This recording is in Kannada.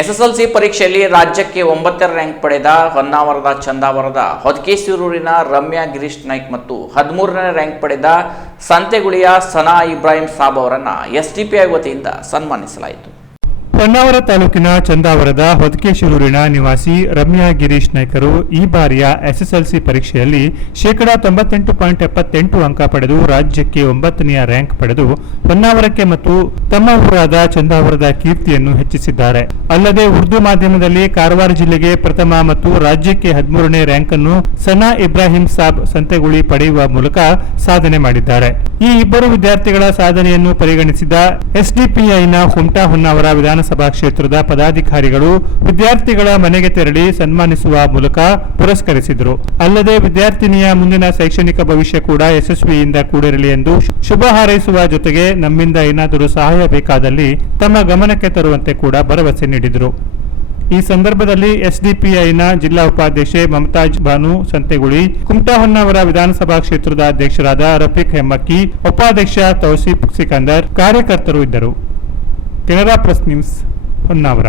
ಎಸ್ಎಸ್ಎಲ್ಸಿ ಪರೀಕ್ಷೆಯಲ್ಲಿ ರಾಜ್ಯಕ್ಕೆ 9ನೇ ರ್ಯಾಂಕ್ ಪಡೆದ ಹೊನ್ನಾವರದ ಚಂದಾವರದ ಹೊದಕೇಸೂರಿನ ರಮ್ಯಾ ಗಿರೀಶ್ ನಾಯ್ಕ್ ಮತ್ತು 13ನೇ ರ್ಯಾಂಕ್ ಪಡೆದ ಸಂತೆಗುಳಿಯ ಸನಾ ಇಬ್ರಾಹಿಂ ಸಾಬ್ ಅವರನ್ನು ಎಸ್ಡಿಪಿಐ ವತಿಯಿಂದ ಸನ್ಮಾನಿಸಲಾಯಿತು. ಹೊನ್ನಾವರ ತಾಲೂಕಿನ ಚಂದಾವರದ ಹೊದಕೇಶೂರಿನ ನಿವಾಸಿ ರಮ್ಯಾ ಗಿರೀಶ್ ನಾಯ್ಕರು ಈ ಬಾರಿಯ ಎಸ್ಎಸ್ಎಲ್ಸಿ ಪರೀಕ್ಷೆಯಲ್ಲಿ ಶೇಕಡಾ 98.78 ಅಂಕ ಪಡೆದು ರಾಜ್ಯಕ್ಕೆ 9ನೇ ರ್ಯಾಂಕ್ ಪಡೆದು ಹೊನ್ನಾವರಕ್ಕೆ ಮತ್ತು ತಮ್ಮ ಊರಾದ ಚಂದಾವರದ ಕೀರ್ತಿಯನ್ನು ಹೆಚ್ಚಿಸಿದ್ದಾರೆ. ಅಲ್ಲದೆ ಉರ್ದು ಮಾಧ್ಯಮದಲ್ಲಿ ಕಾರವಾರ ಜಿಲ್ಲೆಗೆ ಪ್ರಥಮ ಮತ್ತು ರಾಜ್ಯಕ್ಕೆ 13ನೇ ರ್ಯಾಂಕ್ ಅನ್ನು ಸನಾ ಇಬ್ರಾಹಿಂ ಸಾಬ್ ಸಂತೆಗುಳಿ ಪಡೆಯುವ ಮೂಲಕ ಸಾಧನೆ ಮಾಡಿದ್ದಾರೆ. ಈ ಇಬ್ಬರು ವಿದ್ಯಾರ್ಥಿಗಳ ಸಾಧನೆಯನ್ನು ಪರಿಗಣಿಸಿದ ಎಸ್ಡಿಪಿಐನ ಕುಮಟಾ ಹೊನ್ನಾವರ ವಿಧಾನಸಭಾ ಕ್ಷೇತ್ರದ ಪದಾಧಿಕಾರಿಗಳು ವಿದ್ಯಾರ್ಥಿಗಳ ಮನೆಗೆ ತೆರಳಿ ಸನ್ಮಾನಿಸುವ ಮೂಲಕ ಪುರಸ್ಕರಿಸಿದರು. ಅಲ್ಲದೆ ವಿದ್ಯಾರ್ಥಿನಿಯ ಮುಂದಿನ ಶೈಕ್ಷಣಿಕ ಭವಿಷ್ಯ ಕೂಡ ಯಶಸ್ವಿಯಿಂದ ಕೂಡಿರಲಿ ಎಂದು ಶುಭ ಹಾರೈಸುವ ಜೊತೆಗೆ ನಮ್ಮಿಂದ ಏನಾದರೂ ಸಹಾಯ ಬೇಕಾದಲ್ಲಿ ತಮ್ಮ ಗಮನಕ್ಕೆ ತರುವಂತೆ ಕೂಡ ಭರವಸೆ ನೀಡಿದರು. ಈ ಸಂದರ್ಭದಲ್ಲಿ ಎಸ್ಡಿಪಿಐನ ಜಿಲ್ಲಾ ಉಪಾಧ್ಯಕ್ಷೆ ಮಮತಾಜ್ ಬಾನು ಸಂತೆಗುಳಿ, ಕುಮಟಾ ಹೊನ್ನಾವರ ವಿಧಾನಸಭಾ ಕ್ಷೇತ್ರದ ಅಧ್ಯಕ್ಷರಾದ ರಫೀಕ್ ಹೆಮ್ಮಕ್ಕಿ, ಉಪಾಧ್ಯಕ್ಷ ತೌಸೀಫ್ ಸಿಕಂದರ್, ಕಾರ್ಯಕರ್ತರು ಇದ್ದರು. Canara press news Honnavar.